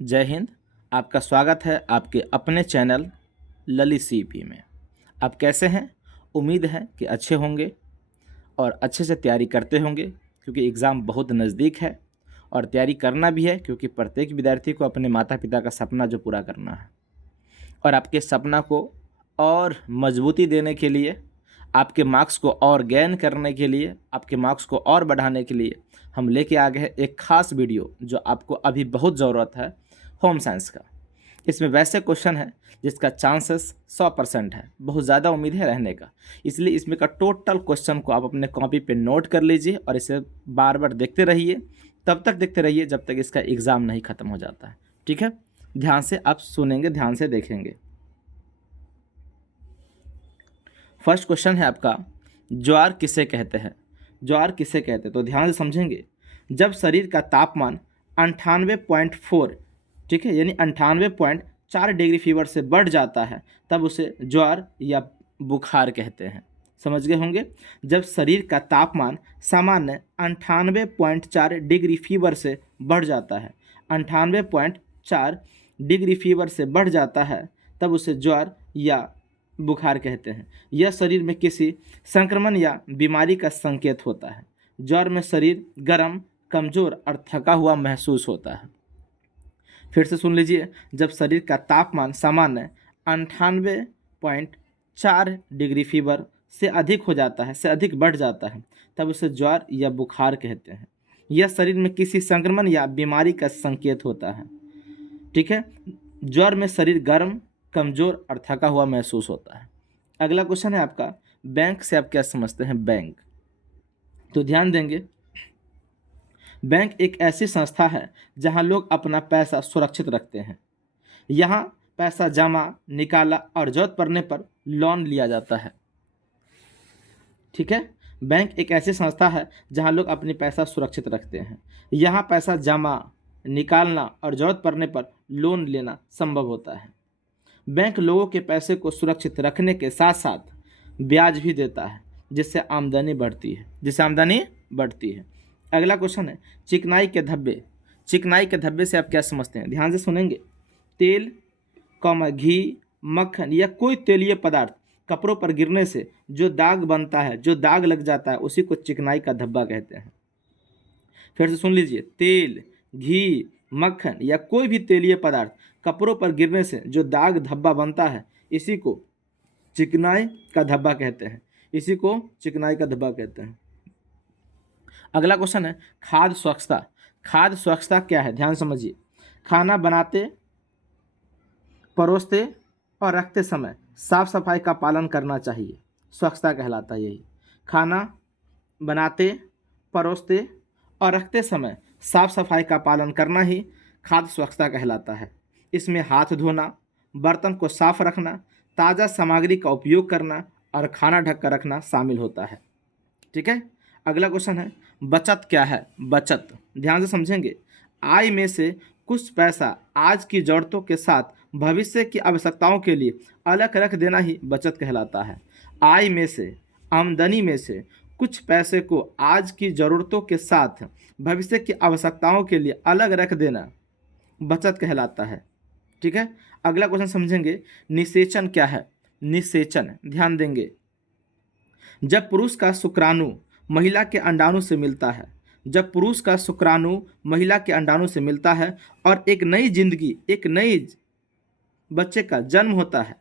जय हिंद। आपका स्वागत है आपके अपने चैनल ललित सीपी में। आप कैसे हैं? उम्मीद है कि अच्छे होंगे और अच्छे से तैयारी करते होंगे, क्योंकि एग्ज़ाम बहुत नज़दीक है और तैयारी करना भी है, क्योंकि प्रत्येक विद्यार्थी को अपने माता पिता का सपना जो पूरा करना है, और आपके सपना को और मजबूती देने के लिए, आपके मार्क्स को और गेन करने के लिए, आपके मार्क्स को और बढ़ाने के लिए हम लेके आ गए हैं एक खास वीडियो जो आपको अभी बहुत ज़रूरत है, होम साइंस का। इसमें वैसे क्वेश्चन है जिसका चांसेस 100% है, बहुत ज़्यादा उम्मीद है रहने का। इसलिए इसमें का टोटल क्वेश्चन को आप अपने कॉपी पे नोट कर लीजिए और इसे बार बार देखते रहिए, तब तक देखते रहिए जब तक इसका एग्ज़ाम नहीं ख़त्म हो जाता है। ठीक है, ध्यान से आप सुनेंगे, ध्यान से देखेंगे। फर्स्ट क्वेश्चन है आपका, ज्वार किसे कहते हैं? ज्वार किसे कहते हैं? तो ध्यान से समझेंगे। जब शरीर का तापमान 98.4, ठीक है, यानी 98.4 डिग्री फीवर से बढ़ जाता है, तब उसे ज्वार या बुखार कहते हैं। समझ गए होंगे। जब शरीर का तापमान सामान्य 98.4 डिग्री फीवर से बढ़ जाता है, 98.4 डिग्री फीवर से बढ़ जाता है, तब उसे ज्वार या बुखार कहते हैं। यह शरीर में किसी संक्रमण या बीमारी का संकेत होता है। ज्वर में शरीर गर्म, कमजोर और थका हुआ महसूस होता है। फिर से सुन लीजिए। जब शरीर का तापमान सामान्य 98.4 डिग्री फीवर से अधिक हो जाता है, से अधिक बढ़ जाता है, तब उसे ज्वर या बुखार कहते हैं। यह शरीर में किसी संक्रमण या बीमारी का संकेत होता है। ठीक है, ज्वर में शरीर गर्म, कमजोर और थका हुआ महसूस होता है। अगला क्वेश्चन है आपका, बैंक से आप क्या समझते हैं? बैंक, तो ध्यान देंगे। बैंक एक ऐसी संस्था है जहां लोग अपना पैसा सुरक्षित रखते हैं। यहाँ पैसा जमा, निकाला और जरूरत पड़ने पर लोन लिया जाता है। ठीक है, बैंक एक ऐसी संस्था है जहां लोग अपनी पैसा सुरक्षित रखते हैं। यहाँ पैसा जमा, निकालना और जरूरत पड़ने पर लोन लेना संभव होता है। बैंक लोगों के पैसे को सुरक्षित रखने के साथ साथ ब्याज भी देता है, जिससे आमदनी बढ़ती है। अगला क्वेश्चन है, चिकनाई के धब्बे। चिकनाई के धब्बे से आप क्या समझते हैं? ध्यान से सुनेंगे। तेल, घी, मक्खन या कोई तेलीय पदार्थ कपड़ों पर गिरने से जो दाग बनता है, जो दाग लग जाता है, उसी को चिकनाई का धब्बा कहते हैं। फिर से सुन लीजिए। तेल, घी, मक्खन या कोई भी तेलीय पदार्थ कपड़ों पर गिरने से जो दाग धब्बा बनता है, इसी को चिकनाई का धब्बा कहते हैं। इसी को चिकनाई का धब्बा कहते हैं। अगला क्वेश्चन है, खाद्य स्वच्छता। खाद्य स्वच्छता क्या है? ध्यान समझिए। खाना बनाते, परोसते और रखते समय साफ सफाई का पालन करना चाहिए, स्वच्छता कहलाता है यही। खाना बनाते, परोसते और रखते समय साफ सफाई का पालन करना ही खाद्य स्वच्छता कहलाता है। इसमें हाथ धोना, बर्तन को साफ रखना, ताज़ा सामग्री का उपयोग करना और खाना ढक कर रखना शामिल होता है। ठीक है, अगला क्वेश्चन है, बचत क्या है? बचत, ध्यान से समझेंगे। आय में से कुछ पैसा आज की जरूरतों के साथ भविष्य की आवश्यकताओं के लिए अलग रख देना ही बचत कहलाता है। आय में से, आमदनी में से कुछ पैसे को आज की ज़रूरतों के साथ भविष्य की आवश्यकताओं के लिए अलग रख देना बचत कहलाता है। ठीक है, अगला क्वेश्चन समझेंगे, निषेचन क्या है? निषेचन, ध्यान देंगे। जब पुरुष का शुक्राणु महिला के अंडाणु से मिलता है, जब पुरुष का शुक्राणु महिला के अंडाणु से मिलता है और एक नई जिंदगी, एक नई बच्चे का जन्म होता है,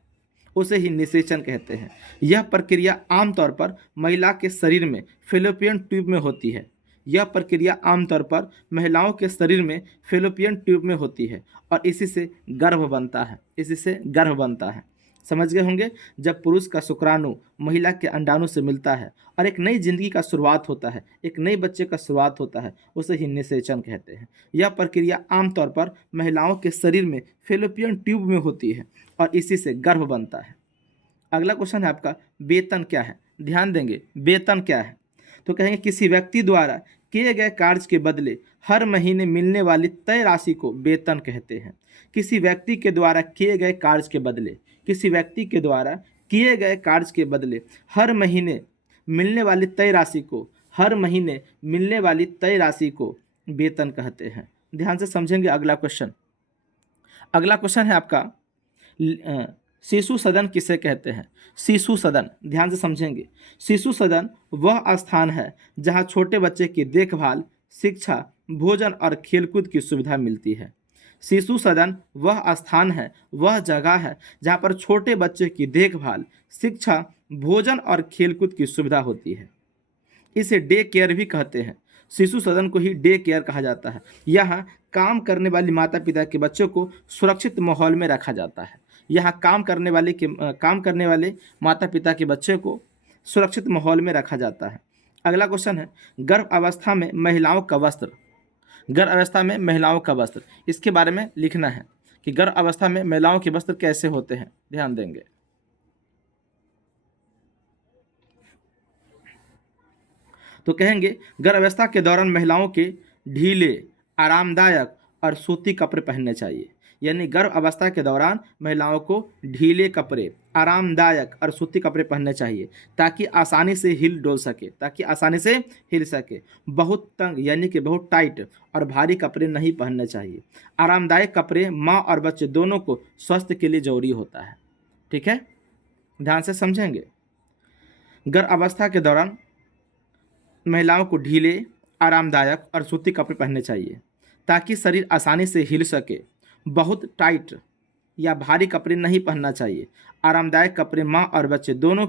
उसे ही निषेचन कहते हैं। यह प्रक्रिया आमतौर पर महिला के शरीर में फैलोपियन ट्यूब में होती है। यह प्रक्रिया आमतौर पर महिलाओं के शरीर में फैलोपियन ट्यूब में होती है और इसी से गर्भ बनता है, इसी से गर्भ बनता है। समझ गए होंगे। जब पुरुष का शुक्राणु महिला के अंडाणु से मिलता है और एक नई जिंदगी का शुरुआत होता है, एक नए बच्चे का शुरुआत होता है, उसे ही निषेचन कहते हैं। यह प्रक्रिया आमतौर पर महिलाओं के शरीर में फैलोपियन ट्यूब में होती है और इसी से गर्भ बनता है। अगला क्वेश्चन है आपका, वेतन क्या है? ध्यान देंगे, वेतन क्या है? तो कहेंगे किसी व्यक्ति द्वारा किए गए कार्य के बदले हर महीने मिलने वाली तय राशि को वेतन कहते हैं। किसी व्यक्ति के द्वारा किए गए कार्य के बदले, किसी व्यक्ति के द्वारा किए गए कार्य के बदले हर महीने मिलने वाली तय राशि को, हर महीने मिलने वाली तय राशि को वेतन कहते हैं। ध्यान से समझेंगे अगला क्वेश्चन। अगला क्वेश्चन है आपका, शिशु सदन किसे कहते हैं? शिशु सदन, ध्यान से समझेंगे। शिशु सदन वह स्थान है जहां छोटे बच्चे की देखभाल, शिक्षा, भोजन और खेलकूद की सुविधा मिलती है। शिशु सदन वह स्थान है, वह जगह है जहां पर छोटे बच्चे की देखभाल, शिक्षा, भोजन और खेलकूद की सुविधा होती है। इसे डे केयर भी कहते हैं। शिशु सदन को ही डे केयर कहा जाता है। यहाँ काम करने वाली माता पिता के बच्चों को सुरक्षित माहौल में रखा जाता है। यहाँ काम करने वाले माता पिता के बच्चे को सुरक्षित माहौल में रखा जाता है। अगला क्वेश्चन है, गर्भ अवस्था में महिलाओं का वस्त्र। गर्भ अवस्था में महिलाओं का वस्त्र, इसके बारे में लिखना है कि गर्भ अवस्था में महिलाओं के वस्त्र कैसे होते हैं, ध्यान देंगे। तो कहेंगे गर्भावस्था के दौरान महिलाओं के ढीले, आरामदायक और सूती कपड़े पहनने चाहिए। यानी गर्भ अवस्था के दौरान महिलाओं को ढीले कपड़े, आरामदायक और सूती कपड़े पहनने चाहिए ताकि आसानी से हिल सके। बहुत तंग यानी कि बहुत टाइट और भारी कपड़े नहीं पहनने चाहिए। आरामदायक कपड़े माँ और बच्चे दोनों को स्वास्थ्य के लिए जरूरी होता है। ठीक है, ध्यान से समझेंगे। गर्भ अवस्था के दौरान महिलाओं को ढीले, आरामदायक और सूती कपड़े पहनने चाहिए ताकि शरीर आसानी से हिल सके। बहुत टाइट या भारी कपड़े नहीं पहनना चाहिए। आरामदायक कपड़े माँ और बच्चे दोनों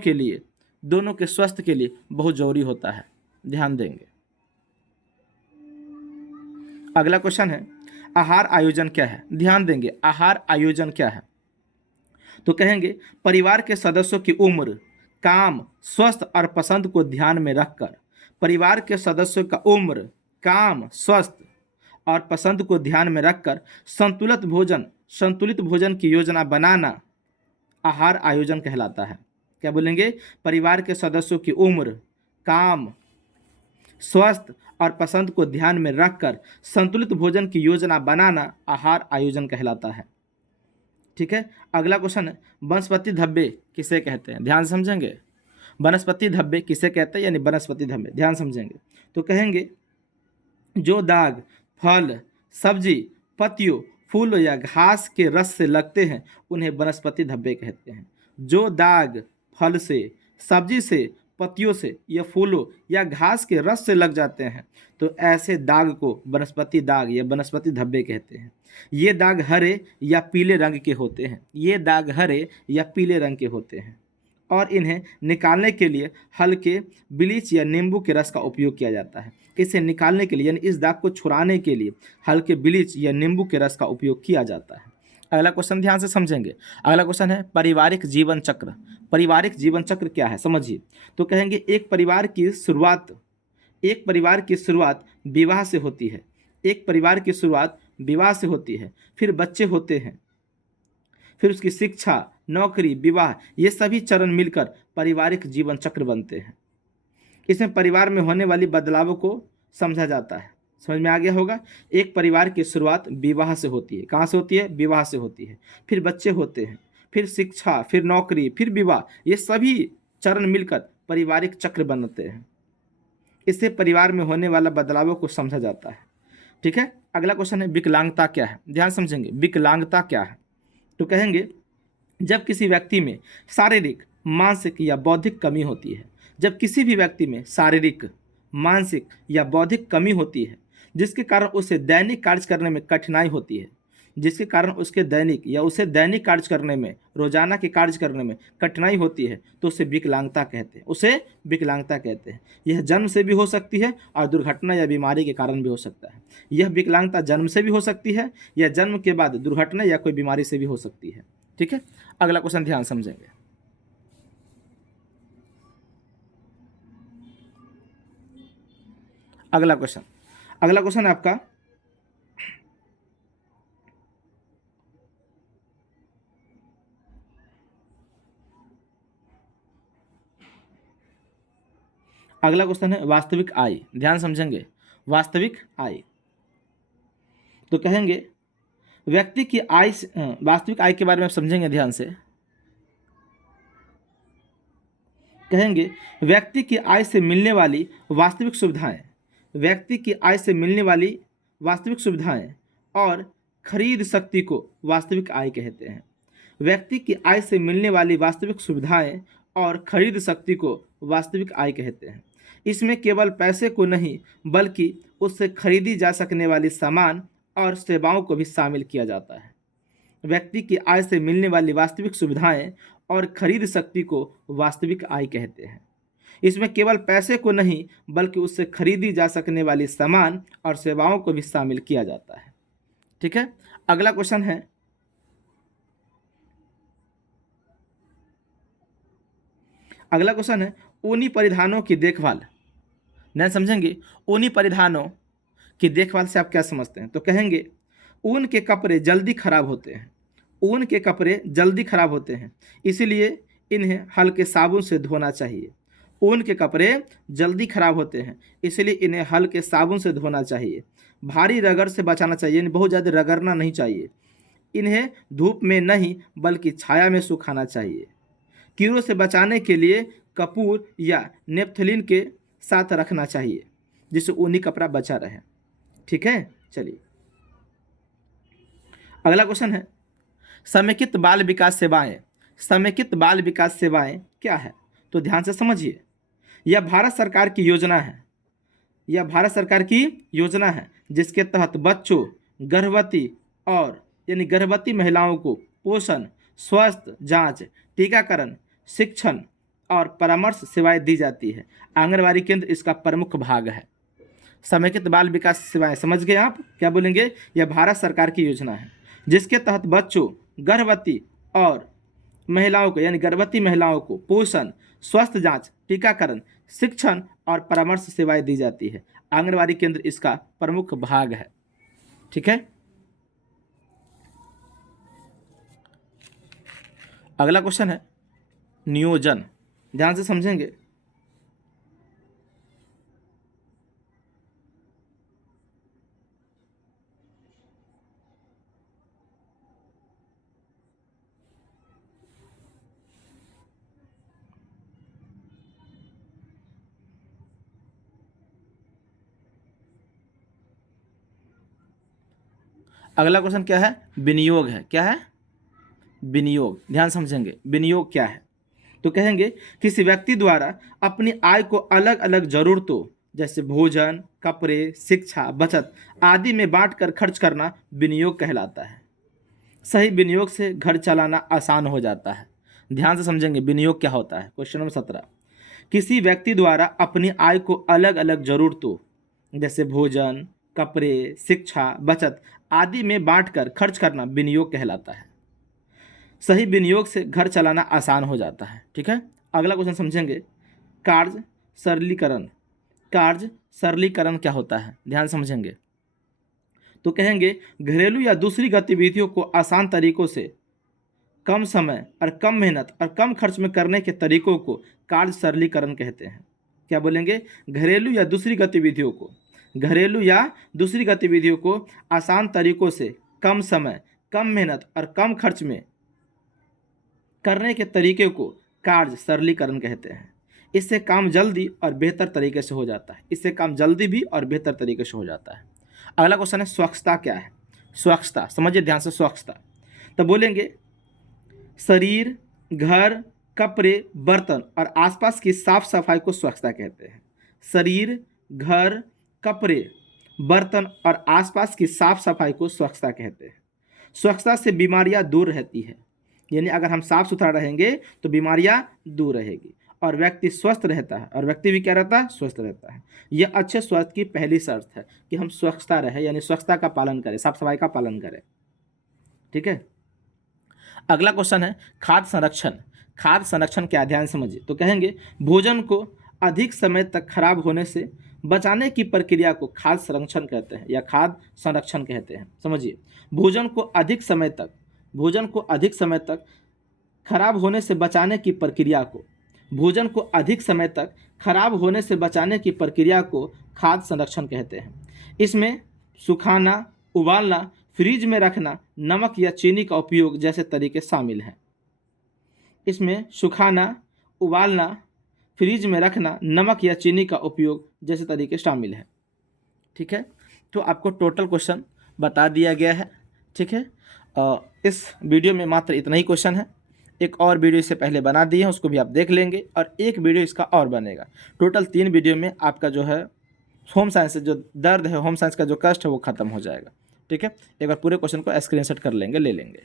के स्वास्थ्य के लिए बहुत जरूरी होता है। ध्यान देंगे। अगला क्वेश्चन है, आहार आयोजन क्या है? ध्यान देंगे, आहार आयोजन क्या है? तो कहेंगे परिवार के सदस्यों की उम्र, काम, स्वास्थ्य और पसंद को ध्यान में रखकर, परिवार के सदस्यों का उम्र, काम, स्वास्थ्य और पसंद को ध्यान में रखकर संतुलित भोजन की योजना बनाना आहार आयोजन कहलाता है। क्या बोलेंगे? परिवार के सदस्यों की उम्र, काम, स्वास्थ्य और पसंद को ध्यान में रखकर संतुलित भोजन की योजना बनाना आहार आयोजन कहलाता है। ठीक है, अगला क्वेश्चन है, वनस्पति धब्बे किसे कहते हैं? ध्यान समझेंगे। वनस्पति धब्बे किसे कहते हैं, यानी वनस्पति धब्बे, ध्यान समझेंगे। तो कहेंगे जो दाग फल, सब्जी, पत्तियों, फूल या घास के रस से लगते हैं उन्हें वनस्पति धब्बे कहते हैं। जो दाग फल से, सब्जी से, पत्तियों से या फूलों या घास के रस से लग जाते हैं तो ऐसे दाग को वनस्पति दाग या वनस्पति धब्बे कहते हैं। ये दाग हरे या पीले रंग के होते हैं और इन्हें निकालने के लिए हल्के ब्लीच या नींबू के रस का उपयोग किया जाता है। इसे निकालने के लिए यानी इस दाग को छुड़ाने के लिए हल्के ब्लीच या नींबू के रस का उपयोग किया जाता है। अगला क्वेश्चन ध्यान से समझेंगे। अगला क्वेश्चन है पारिवारिक जीवन चक्र। पारिवारिक जीवन चक्र क्या है, समझिए। तो कहेंगे एक परिवार की शुरुआत विवाह से होती है। एक परिवार की शुरुआत विवाह से होती है, फिर बच्चे होते हैं, फिर उसकी शिक्षा, नौकरी, विवाह, ये सभी चरण मिलकर पारिवारिक जीवन चक्र बनते हैं। इसमें परिवार में होने वाली बदलावों को समझा जाता है। समझ में आ गया होगा। एक परिवार की शुरुआत विवाह से होती है। कहाँ से होती है? विवाह से होती है। फिर बच्चे होते हैं, फिर शिक्षा, फिर नौकरी, फिर विवाह, ये सभी चरण मिलकर पारिवारिक चक्र बनते हैं। इससे परिवार में होने वाला बदलावों को समझा जाता है। ठीक है, अगला क्वेश्चन है विकलांगता क्या है? ध्यान समझेंगे, विकलांगता क्या है? तो कहेंगे जब किसी व्यक्ति में शारीरिक, मानसिक या बौद्धिक कमी होती है। जब किसी भी व्यक्ति में शारीरिक, मानसिक या बौद्धिक कमी होती है जिसके कारण उसे दैनिक कार्य करने में कठिनाई होती है, रोजाना के कार्य करने में कठिनाई होती है तो उसे विकलांगता कहते हैं। यह जन्म से भी हो सकती है और दुर्घटना या बीमारी के कारण भी हो सकता है। यह विकलांगता जन्म से भी हो सकती है या जन्म के बाद दुर्घटना या कोई बीमारी से भी हो सकती है। ठीक है, अगला क्वेश्चन ध्यान समझेंगे। अगला क्वेश्चन है आपका वास्तविक आय। ध्यान समझेंगे, वास्तविक आय। तो कहेंगे व्यक्ति की आय, वास्तविक आय के बारे में समझेंगे ध्यान से। कहेंगे व्यक्ति की आय से मिलने वाली वास्तविक सुविधाएं और खरीद शक्ति को वास्तविक आय कहते हैं। व्यक्ति की आय से मिलने वाली वास्तविक सुविधाएं और खरीद शक्ति को वास्तविक आय कहते हैं। इसमें केवल पैसे को नहीं बल्कि उससे खरीदी जा सकने वाली सामान और सेवाओं को भी शामिल किया जाता है। व्यक्ति की आय से मिलने वाली वास्तविक सुविधाएं और खरीद शक्ति को वास्तविक आय कहते हैं। इसमें केवल पैसे को नहीं बल्कि उससे खरीदी जा सकने वाली सामान और सेवाओं को भी शामिल किया जाता है। ठीक है, अगला क्वेश्चन है, ऊनी परिधानों की देखभाल। नहीं समझेंगे, ऊनी परिधानों की देखभाल से आप क्या समझते हैं? तो कहेंगे ऊन के कपड़े जल्दी खराब होते हैं। ऊन के कपड़े जल्दी खराब होते हैं, इसीलिए इन्हें हल्के साबुन से धोना चाहिए। ऊन के कपड़े जल्दी खराब होते हैं, इसलिए इन्हें हल्के साबुन से धोना चाहिए। भारी रगड़ से बचाना चाहिए, यानी बहुत ज़्यादा रगड़ना नहीं चाहिए। इन्हें धूप में नहीं बल्कि छाया में सुखाना चाहिए। कीड़ों से बचाने के लिए कपूर या नेपथलीन के साथ रखना चाहिए, जिससे ऊनी कपड़ा बचा रहे। ठीक है, चलिए अगला क्वेश्चन है, समेकित बाल विकास सेवाएं। समेकित बाल विकास सेवाएं क्या है? तो ध्यान से समझिए, यह भारत सरकार की योजना है। यह भारत सरकार की योजना है जिसके तहत बच्चों, गर्भवती और यानी गर्भवती महिलाओं को पोषण, स्वास्थ्य जांच, टीकाकरण, शिक्षण और परामर्श सेवाएं दी जाती है। आंगनबाड़ी केंद्र इसका प्रमुख भाग है। समेकित बाल विकास सेवाएं समझ गए आप? क्या बोलेंगे? यह भारत सरकार की योजना है जिसके तहत बच्चों, गर्भवती और महिलाओं को यानी गर्भवती महिलाओं को पोषण, स्वास्थ्य जांच, टीकाकरण, शिक्षण और परामर्श सेवाएं दी जाती है। आंगनबाड़ी केंद्र इसका प्रमुख भाग है। ठीक है, अगला क्वेश्चन है, नियोजन। ध्यान से समझेंगे। अगला क्वेश्चन क्या है? विनियोग है। क्या है? विनियोग। ध्यान समझेंगे, विनियोग क्या है? तो कहेंगे किसी व्यक्ति द्वारा अपनी आय को अलग अलग जरूरतों जैसे भोजन, कपड़े, शिक्षा, बचत आदि में बांटकर खर्च करना विनियोग कहलाता है। सही विनियोग से घर चलाना आसान हो जाता है। ध्यान से समझेंगे, विनियोग क्या होता है। क्वेश्चन नंबर 17, किसी व्यक्ति द्वारा अपनी आय को अलग अलग जरूरतों जैसे भोजन, कपड़े, शिक्षा, बचत आदि में बांटकर खर्च करना विनियोग कहलाता है। सही विनियोग से घर चलाना आसान हो जाता है। ठीक है, अगला क्वेश्चन समझेंगे, कार्य सरलीकरण। कार्य सरलीकरण क्या होता है? ध्यान समझेंगे। तो कहेंगे घरेलू या दूसरी गतिविधियों को आसान तरीकों से कम समय और कम मेहनत और कम खर्च में करने के तरीकों को कार्य सरलीकरण कहते हैं। क्या बोलेंगे? घरेलू या दूसरी गतिविधियों को आसान तरीकों से कम समय, कम मेहनत और कम खर्च में करने के तरीके को कार्य सरलीकरण कहते हैं। इससे काम जल्दी और बेहतर तरीके से हो जाता है। अगला क्वेश्चन है, स्वच्छता क्या है? स्वच्छता समझिए ध्यान से। स्वच्छता तो बोलेंगे शरीर, घर, कपड़े, बर्तन और आसपास की साफ सफाई को स्वच्छता कहते हैं। शरीर, घर, कपड़े, बर्तन और आसपास की साफ सफाई को स्वच्छता कहते हैं। स्वच्छता से बीमारियां दूर रहती है, यानी अगर हम साफ सुथरा रहेंगे तो बीमारियां दूर रहेगी और व्यक्ति स्वस्थ रहता है। और व्यक्ति भी क्या रहता है? स्वस्थ रहता है। यह अच्छे स्वास्थ्य की पहली शर्त है कि हम स्वच्छता रहे, यानी स्वच्छता का पालन करें, साफ सफाई का पालन करें। ठीक है, अगला क्वेश्चन है, खाद्य संरक्षण। खाद्य संरक्षण क्या? ध्यान समझिए। तो कहेंगे भोजन को अधिक समय तक खराब होने से बचाने की प्रक्रिया को खाद्य संरक्षण कहते हैं या खाद्य संरक्षण कहते हैं। समझिए, भोजन को अधिक समय तक खराब होने से बचाने की प्रक्रिया को खाद्य संरक्षण कहते हैं। इसमें सुखाना, उबालना, फ्रीज में रखना, नमक या चीनी का उपयोग जैसे तरीके शामिल हैं। ठीक है, तो आपको टोटल क्वेश्चन बता दिया गया है। ठीक है। इस वीडियो में मात्र इतना ही क्वेश्चन है। एक और वीडियो इससे पहले बना दिए हैं, उसको भी आप देख लेंगे, और एक वीडियो इसका और बनेगा। टोटल 3 वीडियो में आपका जो है होम साइंस से जो दर्द है, होम साइंस का जो कष्ट है वो खत्म हो जाएगा। ठीक है, एक बार पूरे क्वेश्चन को स्क्रीनशॉट कर लेंगे, ले लेंगे।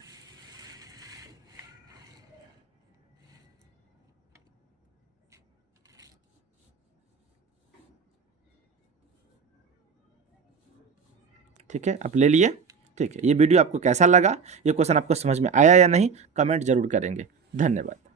ठीक है, आप ले लिए। ठीक है, ये वीडियो आपको कैसा लगा, ये क्वेश्चन आपको समझ में आया या नहीं, कमेंट जरूर करेंगे। धन्यवाद।